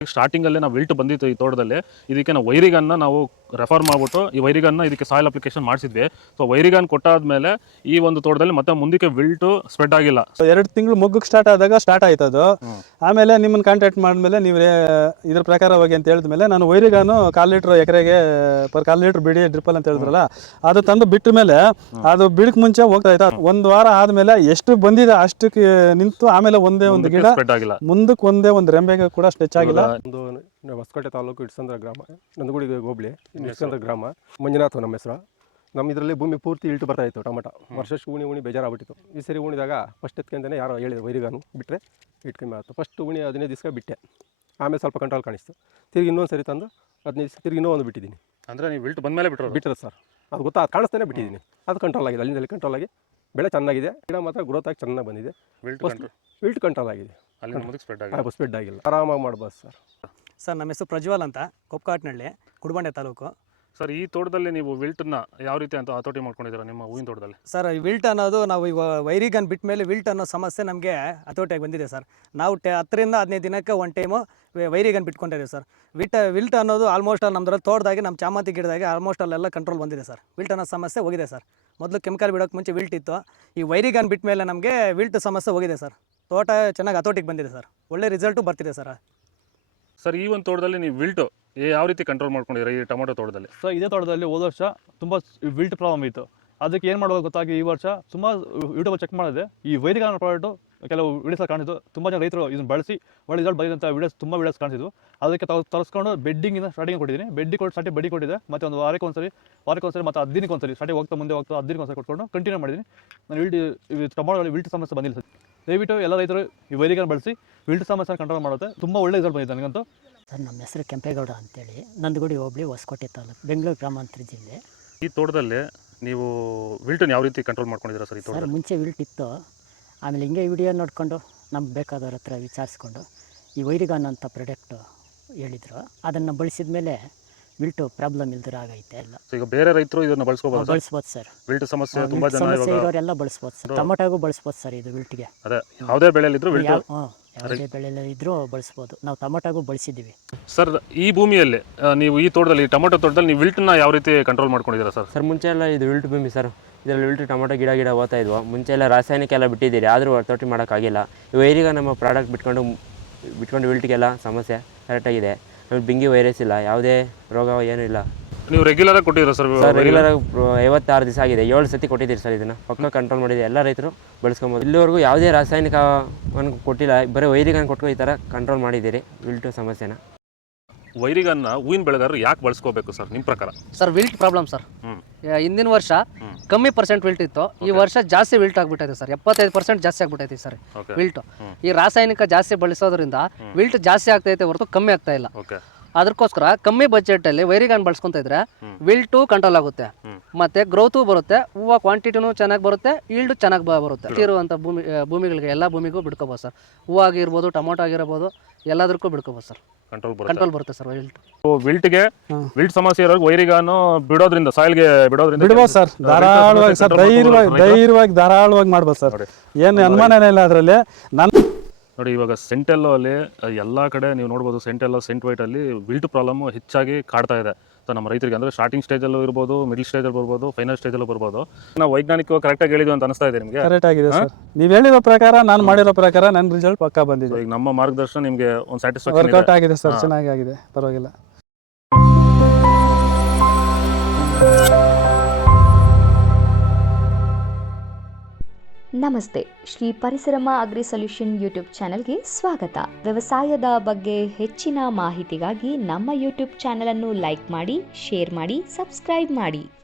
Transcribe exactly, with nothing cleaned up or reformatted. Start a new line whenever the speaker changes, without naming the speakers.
Starting ಅಲ್ಲೇ ನಾವು wilt ಬಂದಿತ್ತು ಈ ತೋಟದಲ್ಲಿ. ಇದಕ್ಕೆ ನಾವು ವೈರಿಗನ್ನ ನಾವು ರೆಫರ್ ಮಾಡ್ಬಿಟ್ಟು ಈ ವೈರಿಗನ್ನ ಇದಕ್ಕೆ ಸಾಯಿಲ್ ಅಪ್ಲಿಕೇಶನ್ ಮಾಡಿಸಿದ್ವಿ. ಸೊ ವೈರಿಗನ್ ಕೊಟ್ಟಾದ್ಮೇಲೆ ಈ ಒಂದು ತೋಟದಲ್ಲಿ ಮತ್ತೆ ಮುಂದಕ್ಕೆ ವಿಲ್ಟ್ ಸ್ಪ್ರೆಡ್ ಆಗಿಲ್ಲ.
ಎರಡು ತಿಂಗಳು ಮೊಗ್ಗಕ್ಕೆ ಸ್ಟಾರ್ಟ್ ಆದಾಗ ಸ್ಟಾರ್ಟ್ ಆಯ್ತು ಅದು. ಆಮೇಲೆ ನಿಮ್ಮನ್ನ ಕಾಂಟ್ಯಾಕ್ಟ್ ಮಾಡಿದ್ಮೇಲೆ ನೀವು ಇದ್ರ ಪ್ರಕಾರ ಹೋಗಿ ಅಂತ ಹೇಳಿದ್ಮೇಲೆ ನಾನು ವೈರಿಗಾನು ಕಾಲು ಲೀಟ್ರ್ ಎಕರೆಗೆ ಪರ್ ಕಾಲು ಲೀಟ್ರ್ ಬಿಡಿ ಡ್ರಿಪ್ಪಲ್ ಅಂತ ಹೇಳಿದ್ರಲ್ಲ, ಅದು ತಂದು ಬಿಟ್ಟ ಮೇಲೆ ಅದು ಬಿಡಕ್ ಮುಂಚೆ ಹೋಗ್ತಾ ಇತ್ತು. ಒಂದು ವಾರ ಆದ್ಮೇಲೆ ಎಷ್ಟು ಬಂದಿದೆ ಅಷ್ಟಕ್ಕೆ ನಿಂತು ಆಮೇಲೆ ಒಂದೇ ಒಂದು ಗಿಡ ಮುಂದಕ್ಕೆ ಒಂದೇ ಒಂದು ರೆಂಬೆಗೆ ಕೂಡ ಸ್ಟೆಚ್ ಆಗಿಲ್ಲ.
ಒಂದು ಹೊಸಕೋಟೆ ತಾಲೂಕು ಇಟ್ಸಂದ್ರ ಗ್ರಾಮ, ನಂದಗುಡಿ ಹೋಬಳಿ ಇಟ್ಸಂದ್ರ ಗ್ರಾಮ. ಮಂಜುನಾಥ್ ನಮ್ಮ ಹೆಸರು. ನಮ್ಮ ಇದರಲ್ಲಿ ಭೂಮಿ ಪೂರ್ತಿ ಇಲ್ಟು ಬರ್ತಾ ಇತ್ತು ಟೊಮೆಟೊ. ವರ್ಷಕ್ಕೆ ಉಣಿ ಉಣಿ ಬೇಜಾರಾಗ್ಬಿಟ್ಟಿತ್ತು. ಈ ಸರಿ ಉಣಿದಾಗ ಫಸ್ಟ್ ಎತ್ಕೊಂಡೇ ಯಾರೋ ಹೇಳಿದ್ರು ವೈರಿಗಾನು ಬಿಟ್ಟರೆ ಇಟ್ಟು ಕಮ್ಮಿ ಆಯಿತು. ಫಸ್ಟ್ ಉಣಿ ಹದಿನೈದು ದಿವಸ ಬಿಟ್ಟೆ, ಆಮೇಲೆ ಸ್ವಲ್ಪ ಕಂಟ್ರೋಲ್ ಕಾಣಿಸ್ತು. ತಿರುಗಿ ಇನ್ನೊಂದು ಸರಿ ತಂದು ಹದಿನೈದು ದಿವಸ ತಿರುಗಿ ಇನ್ನೂ ಒಂದು ಬಿಟ್ಟಿದ್ದೀನಿ.
ಅಂದರೆ ನೀವು ವಿಲ್ಟ್ ಬಂದ ಮೇಲೆ ಬಿಟ್ಟರು
ಬಿಟ್ಟರೆ ಸರ್ ಅದು ಗೊತ್ತಾ, ಅದು ಕಾಣಿಸ್ತಾನೆ ಬಿಟ್ಟಿದ್ದೀನಿ. ಅದು ಕಂಟ್ರೋಲ್ ಆಗಿದೆ, ಅಲ್ಲಿಂದಲ್ಲಿ ಕಂಟ್ರೋಲ್ ಆಗಿ ಬೆಳೆ ಚೆನ್ನಾಗಿದೆ, ಗಿಡ ಮಾತ್ರ ಗ್ರೋತ್ ಆಗಿ ಚೆನ್ನಾಗಿ ಬಂದಿದೆ. ವಿಲ್ಟ್ ಕಂಟ್ರೋಲ್ ಆಗಿದೆ, ಅಲ್ಲಿ ಸ್ಪ್ರೆಡ್ ಆಗಿ ಸ್ಪ್ರೆಡ್ ಆಗಿಲ್ಲ, ಆರಾಮಾಗಿ ಮಾಡ್ಬೋದು ಸರ್.
ಸರ್ ನಮ್ಮ ಹೆಸರು ಪ್ರಜ್ವಲ್ ಅಂತ, ಕೊಪ್ಕಾಟ್ನಳ್ಳಿ, ಕುಡಬಂಡೆ ತಾಲೂಕು.
ಸರ್ ಈ ತೋಟದಲ್ಲಿ ನೀವು ವಿಲ್ಟನ್ನ ಯಾವ ರೀತಿ ಅಂತ ಹತೋಟಿ ಮಾಡ್ಕೊಂಡಿದ್ದೀರಾ ನಿಮ್ಮ ಹೂವಿನ ತೋಟದಲ್ಲಿ?
ಸರ್ ವಿಲ್ಟ್ ಅನ್ನೋದು ನಾವು ಈಗ ವೈರಿಗನ್ ಬಿಟ್ಟ ಮೇಲೆ ವಿಲ್ಟ್ ಅನ್ನೋ ಸಮಸ್ಯೆ ನಮಗೆ ಹತೋಟಿಯಾಗಿ ಬಂದಿದೆ ಸರ್. ನಾವು ಟೆ ಹತ್ತರಿಂದ ಹದಿನೈದು ದಿನಕ್ಕೆ ಒಂದು ಟೈಮು ವೈರಿಗನ್ ಬಿಟ್ಕೊಂಡಿದ್ದೀವಿ ಸರ್. ವಿಲ್ಟ್ ವಿಲ್ಟ್ ಅನ್ನೋದು ಆಲ್ಮೋಸ್ಟ್ ನಮ್ಮದ್ರಲ್ಲಿ ತೋಟದಾಗಿ ನಮ್ಮ ಚಾಮಂತಿ ಗಿಡದಾಗೆ ಆಲ್ಮೋಸ್ಟ್ ಅಲ್ಲೆಲ್ಲ ಕಂಟ್ರೋಲ್ ಬಂದಿದೆ ಸರ್. ವಿಲ್ಟ್ ಅನ್ನೋ ಸಮಸ್ಯೆ ಹೋಗಿದೆ ಸರ್. ಮೊದಲು ಕೆಮಿಕಲ್ ಬಿಡೋಕ್ಕೆ ಮುಂಚೆ ವಿಲ್ಟ್ ಇತ್ತು, ಈ ವೈರಿಗನ್ ಬಿಟ್ಟ ಮೇಲೆ ನಮಗೆ ವಿಲ್ಟ್ ಸಮಸ್ಯೆ ಹೋಗಿದೆ ಸರ್. ತೋಟ ಚೆನ್ನಾಗಿ ಹತೋಟಿಗೆ ಬಂದಿದೆ ಸರ್, ಒಳ್ಳೆ ರಿಸಲ್ಟು ಬರ್ತಿದೆ ಸರ್.
ಸರ್ ಈ ಒಂದು ತೋಟದಲ್ಲಿ ನೀವು ವಿಲ್ಟು ಯಾವ ರೀತಿ ಕಂಟ್ರೋಲ್ ಮಾಡ್ಕೊಂಡಿದ್ದೀರಾ ಈ ಟೊಮೊಟೊ ತೋಟದಲ್ಲಿ?
ಸರ್ ಇದೇ ತೋಟದಲ್ಲಿ ಹೋದ ವರ್ಷ ತುಂಬ ವಿಲ್ಟ್ ಪ್ರಾಬ್ಲಮ್ ಇತ್ತು. ಅದಕ್ಕೆ ಏನು ಮಾಡೋದು ಗೊತ್ತಾಗಿ ಈ ವರ್ಷ ಸುಮಾರು ಯೂಟ್ಯೂಬಲ್ಲಿ ಚೆಕ್ ಮಾಡಿದೆ, ಈ ವೈರಿಗಾನ್ ಪ್ರಾಡಕ್ಟು ಕೆಲವು ವೀಡಿಯೋಸ್ ಕಾಣಿಸಿದ್ದು. ತುಂಬ ಜನ ರೈತರು ಇದನ್ನು ಬಳಸಿ ಒಳ್ಳೆ ರಿಸಲ್ಟ್ ಬಂದಿದ್ದಂಥ ವೀಡಿಯೋಸ್ ತುಂಬ ವೀಡಿಯೋಸ್ ಕಾಣಿಸಿದ್ದು. ಅದಕ್ಕೆ ತಾವು ತರಿಸ್ಕೊಂಡು ಬೆಡ್ಡಿಂಗಿಂದ ಸ್ಟಾರ್ಟಿಂಗ್ ಕೊಟ್ಟಿದ್ದೀನಿ. ಬೆಡ್ಡಿ ಕೊಟ್ಟು ಸ್ಟಾರ್ಟಿಂಗ್ ಬೆಡ್ಡಿ ಕೊಟ್ಟಿದೆ, ಮತ್ತು ಒಂದು ವಾರಕ್ಕೆ ಒಂದ್ಸರಿ ವಾರಕ್ಕೆ ಒಂದ್ಸರಿ ಮತ್ತು ಹದಿನಕ್ಕೆ ಒಂದ್ಸರಿ ಸ್ಟಾರ್ಟಿಂಗ್ ಹೋಗ್ತಾ ಮುಂದೆ ಹೋಗ್ತಾ ಹದಿನಕ್ಕೆ ಒಂದ್ಸರಿ ಕೊಟ್ಕೊಂಡು ಕಂಟಿನ್ಯೂ ಮಾಡಿದ್ದೀನಿ. ನಾನು ವಿಲ್ಟ್ ಟೊಮೊಟೊದಲ್ಲಿ ವಿಲ್ಟ್ ಸಮಸ್ಯೆ ಬಂದಿಲ್ಲ ಸರ್. ದಯವಿಟ್ಟು ಎಲ್ಲ ರೈತರು ಈ ವೈರಿಗಾನ್ ಬಳಸಿ ವಿಲ್ಟ್ ಸಮಸ್ಯೆ ಕಂಟ್ರೋಲ್ ಮಾಡುತ್ತೆ. ತುಂಬ ಒಳ್ಳೆ ರಿಸಲ್ಟ್ ಬಂದಿದೆ ನನಗಂತೂ.
ಸರ್ ನಮ್ಮ ಹೆಸರು ಕೆಂಪೇಗೌಡ ಅಂತೇಳಿ, ನಂದಗುಡಿ ಹೋಬಳಿ, ಹೊಸಕೋಟೆ ತಾಲೂಕು, ಬೆಂಗಳೂರು ಗ್ರಾಮಾಂತರ ಜಿಲ್ಲೆ.
ಈ ತೋಟದಲ್ಲಿ ನೀವು ವಿಲ್ಟನ್ನು ಯಾವ ರೀತಿ ಕಂಟ್ರೋಲ್ ಮಾಡ್ಕೊಂಡಿದ್ದೀರಾ ಸರ್? ಈ ತೋಟ
ಸರ್ ಮುಂಚೆ ವಿಲ್ಟ್ ಇತ್ತು, ಆಮೇಲೆ ಹಿಂಗೆ ವಿಡಿಯೋ ನೋಡಿಕೊಂಡು ನಮ್ಗೆ ಬೇಕಾದವ್ರ ಹತ್ರ ವಿಚಾರಿಸ್ಕೊಂಡು ಈ ವೈರಿಗಾನ್ ಅಂತ ಪ್ರಾಡಕ್ಟು ಹೇಳಿದರು, ಅದನ್ನು ಬಳಸಿದ ಮೇಲೆ ವಿಲ್ಟು ಪ್ರಾಬ್ಲಮ್ ಇಲ್ದಿರ ಆಗೈತೆ ಎಲ್ಲ.
ಈಗ ಬೇರೆ ರೈತರು ಇದನ್ನು ಬಳಸ್ಕೋಬಹುದು?
ಬಳಸ್ಬೋದು ಸರ್.
ವಿಲ್ಟ್ ಸಮಸ್ಯೆ ತುಂಬ ಜನ
ಇರೋರೆಲ್ಲ ಬಳಸ್ಬೋದು ಸರ್. ಟೊಮೊಟೊಗೂ ಬಳಸ್ಬೋದು ಸರ್ ಇದು ವಿಲ್ಟ್ಗೆ.
ಅದೇ ಯಾವುದೇ ಬೆಳೆಯಲ್ಲಿದ್ರು ವಿಲ್ಟ್,
ಹಾಂ ಯಾವುದೇ ಬೆಳೆಯಲ್ಲಿ ಇದ್ರೂ ಬಳಸ್ಬೋದು. ನಾವು ಟೊಮೊಟೊಗೂ ಬಳಸಿದ್ದೀವಿ
ಸರ್. ಈ ಭೂಮಿಯಲ್ಲಿ ನೀವು ಈ ತೋಟದಲ್ಲಿ ಟೊಮೊಟೊ ತೋಟದಲ್ಲಿ ನೀವು ವಿಲ್ಟನ್ನ ಯಾವ ರೀತಿ ಕಂಟ್ರೋಲ್ ಮಾಡ್ಕೊಂಡಿದ್ದೀರಾ ಸರ್?
ಸರ್ ಮುಂಚೆ ಎಲ್ಲ ಇದು ವಿಲ್ಟ್ ಭೂಮಿ ಸರ್, ಇದರಲ್ಲಿ ವಿಲ್ಟ್ ಟೊಮೊಟೊ ಗಿಡ ಗಿಡ ಓದ್ತಾ ಇದ್ವು. ಮುಂಚೆ ಎಲ್ಲ ರಾಸಾಯನಿಕ ಎಲ್ಲ ಬಿಟ್ಟಿದ್ದೀರಿ, ಆದರೂ ಹತೋಟಿ ಮಾಡೋಕ್ಕಾಗಿಲ್ಲ. ಇವರಿಗೆ ನಮ್ಮ ಪ್ರಾಡಕ್ಟ್ ಬಿಟ್ಕೊಂಡು ಬಿಟ್ಕೊಂಡು ವಿಲ್ಟ್ಗೆಲ್ಲ ಸಮಸ್ಯೆ ಕರೆಕ್ಟಾಗಿದೆ. ಆಮೇಲೆ ಬಿಂಗಿ ವೈರಸ್ ಇಲ್ಲ, ಯಾವುದೇ ರೋಗ ಏನೂ ಇಲ್ಲ.
ನೀವು ರೆಗ್ಯುಲರ್ ಆಗಿ ಕೊಟ್ಟಿದ್ದೀರಾ ಸರ್?
ಸರ್ ರೆಗ್ಯುಲರ್ ಆಗಿ ಐವತ್ತಾರು ದಿವಸ ಆಗಿದೆ, ಏಳು ಸತಿ ಕೊಟ್ಟಿದ್ದೀರಿ ಸರ್. ಇದನ್ನು ಪಕ್ಕ ಕಂಟ್ರೋಲ್ ಮಾಡಿದೆ, ಎಲ್ಲ ರೈತರು ಬಳಸ್ಕೊಬೋದು. ಇಲ್ಲಿವರೆಗೂ ಯಾವುದೇ ರಾಸಾಯನಿಕವನ್ನು ಕೊಟ್ಟಿಲ್ಲ, ಬರೀ ವೈರಿಗನ್ ಕೊಟ್ಟು ಈ ಥರ ಕಂಟ್ರೋಲ್ ಮಾಡಿದ್ದೀರಿ ವಿಲ್ಟು ಸಮಸ್ಯೆನ.
ವೈರಿಗನ್ನ ಹೂವಿನ ಬೆಳೆಗಾರರು ಯಾಕೆ ಬಳಸ್ಕೋಬೇಕು ಸರ್ ನಿಮ್ಮ ಪ್ರಕಾರ?
Sir wilt problem sir. ಹಿಂದಿನ ವರ್ಷ ಕಮ್ಮಿ ಪರ್ಸೆಂಟ್ ವಿಲ್ಟ್ ಇತ್ತು, ಈ ವರ್ಷ ಜಾಸ್ತಿ ವಿಲ್ಟ್ ಆಗ್ಬಿಟ್ಟೈತೆ ಸರ್. ಎಪ್ಪತ್ತೈದು ಪರ್ಸೆಂಟ್ ಜಾಸ್ತಿ ಆಗ್ಬಿಟ್ಟೈತಿ ಸರ್ ವಿಲ್ಟ್. ಈ ರಾಸಾಯನಿಕ ಜಾಸ್ತಿ ಬಳಸೋದ್ರಿಂದ ವಿಲ್ಟ್ ಜಾಸ್ತಿ ಆಗ್ತೈತೆ ಹೊರತು ಕಮ್ಮಿ ಆಗ್ತಾ ಇಲ್ಲ. ಅದಕ್ಕೋಸ್ಕರ ಕಮ್ಮಿ ಬಜೆಟ್ ಅಲ್ಲಿ ವೈರಿಗಾನ್ ಬಳಸ್ಕೊಂತ ಇದ್ರೆ ವಿಲ್ಟು ಕಂಟ್ರೋಲ್ ಆಗುತ್ತೆ, ಮತ್ತೆ ಗ್ರೋತು ಬರುತ್ತೆ, ಹೂವು ಕ್ವಾಂಟಿಟಿನೂ ಚೆನ್ನಾಗಿ ಬರುತ್ತೆ, ಈಲ್ಡು ಚೆನ್ನಾಗಿ ಬರುತ್ತೆ. ಇರುವಂಥ ಭೂಮಿ ಭೂಮಿಗಳಿಗೆ ಎಲ್ಲ ಭೂಮಿಗೂ ಬಿಡ್ಕೋಬೋದು ಸರ್. ಹೂವು ಆಗಿರ್ಬೋದು, ಟೊಮೊಟೊ ಆಗಿರ್ಬೋದು, ಎಲ್ಲದಕ್ಕೂ ಬಿಡ್ಕೋಬೋದು ಸರ್. ಕಂಟ್ರೋಲ್ ಬರುತ್ತೆ ಸರ್ ವಿಲ್ಟ್.
ವಿಲ್ಟ್ಗೆ ವಿಲ್ಟ್ ಸಮಸ್ಯೆ ಇರೋರು ವೈರಿಗಾನು ಬಿಡೋದ್ರಿಂದ ಸಾಯಿಲ್ಗೆ ಬಿಡೋದ್ರಿಂದ
ಬಿಡ್ಬೋದು ಸರ್. ಧಾರಾಳವಾಗಿ ಸರ್, ಧೈರ್ಯವಾಗಿ ಧೈರ್ಯವಾಗಿ ಧಾರಾಳವಾಗಿ ಮಾಡ್ಬೋದು ಸರ್, ಏನು ಅನುಮಾನನೇ ಇಲ್ಲ ಅದರಲ್ಲಿ. ನಾನು
ನೋಡಿ ಇವಾಗ ಸೆಂಟೆಲ್ಲೋ ಅಲ್ಲಿ ಎಲ್ಲ ಕಡೆ ನೀವು ನೋಡ್ಬೋದು, ಸೆಂಟೆಲ್ಲೋ ಸೆಂಟ್ ವೈಟಲ್ಲಿ ವಿಲ್ಟ್ ಪ್ರಾಬ್ಲಮ್ ಹೆಚ್ಚಾಗಿ ಕಾಡ್ತಾ ಇದೆ. ಸೊ ನಮ್ಮ ರೈತರಿಗೆ ಅಂದರೆ ಸ್ಟಾರ್ಟಿಂಗ್ ಸ್ಟೇಜಲ್ಲೂ ಇರ್ಬೋದು, ಮಿಡ್ಲ್ ಸ್ಟೇಜಲ್ಲಿ ಬರ್ಬೋದು, ಫೈನಲ್ ಸ್ಟೇಜಲ್ಲೂ ಬರ್ಬೋದು. ನಾವು ವೈಜ್ಞಾನಿಕವಾಗಿ ಕರೆಕ್ಟಾಗಿ ಹೇಳಿದ್ವಿ ಅಂತ ಅನಿಸ್ತಾ ಇದೆ ನಿಮಗೆ?
ಕರೆಕ್ಟ್ ಆಗಿದೆ ಸರ್. ನೀವು ಹೇಳಿರೋ ಪ್ರಕಾರ, ನಾನು ಮಾಡಿರೋ ಪ್ರಕಾರ ನನ್ನ ರಿಸಲ್ಟ್ ಪಕ್ಕಾ ಬಂದಿದೆ.
ಈಗ ನಮ್ಮ ಮಾರ್ಗದರ್ಶನ ನಿಮಗೆ ಒಂದು ಸ್ಯಾಟಿಸ್ಫ್ಯಾಕ್ಷನ್
ವರ್ಕೌಟ್ ಆಗಿದೆ ಸರ್, ಚೆನ್ನಾಗಿ ಆಗಿದೆ, ಪರವಾಗಿಲ್ಲ.
ನಮಸ್ತೆ, Shri Parisarama agri solution YouTube ಚಾನೆಲ್ಗೆ ಸ್ವಾಗತ. ವ್ಯವಸಾಯದ ಬಗ್ಗೆ ಹೆಚ್ಚಿನ ಮಾಹಿತಿಗಾಗಿ ನಮ್ಮ ಯೂಟ್ಯೂಬ್ ಚಾನೆಲ್ ಅನ್ನು ಲೈಕ್ ಮಾಡಿ, ಶೇರ್ ಮಾಡಿ, ಸಬ್ಸ್ಕ್ರೈಬ್ ಮಾಡಿ.